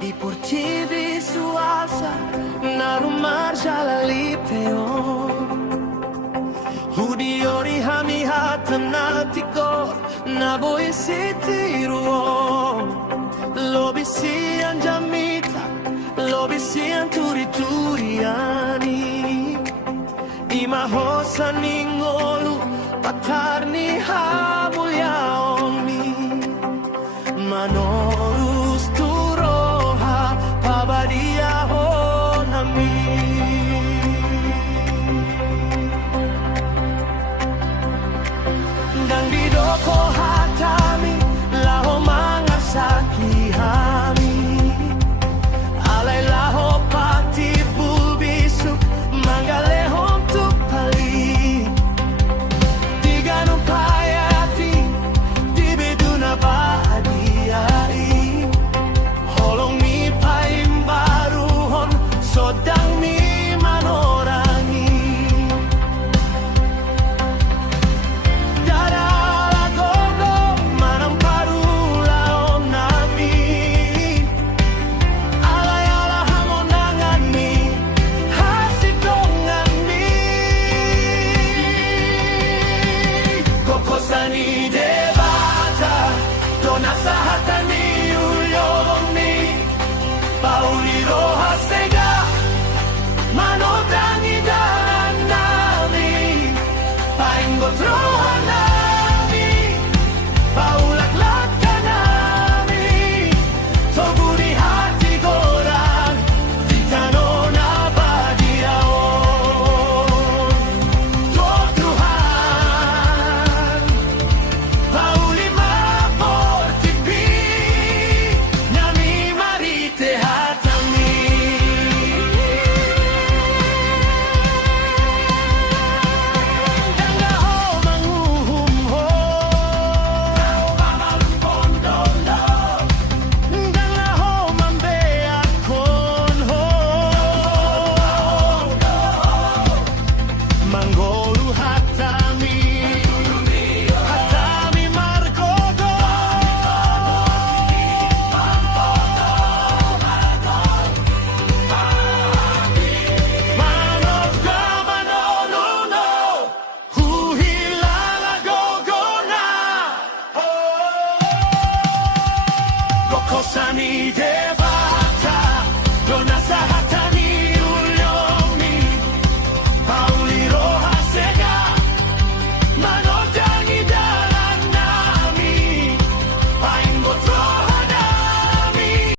y por ti vi su asa, narumarja lalipeo. Hudiori hami hatanatiko, naboy sitiruo. Lobisian jamita, lobisian turi-turiani. Imahosa ningolu, patarni habulyaoni. Manorus turoha, pabadia honami. Dan didoko hatami, laho mangasaki hami. Alay laho pati bulbisuk, mangalehom tupali. Di ganun payati, di beduna baadiai. Holong mi paimbaruhon, sodang mi manorangi. Daralagogo, manang parulaon nami. Alay-ala hamonangan mi, hasitongan mi. Kokosani debata, donasahatan ni ulyong ni. Pauliro hasega, manotangi danan nami. Painggotrohan nami, paulak-lak ka nami. Toguri hati gorang, di tanong na badiaon. Oh Tuhan, pauli maportipi, nami marite hatami. Dangaho manguhumho, dangaho mambeakonho. Mangolu hatami, hatami margogo. Manoga manonuno, huhilala gogona. Kokosani debata, dona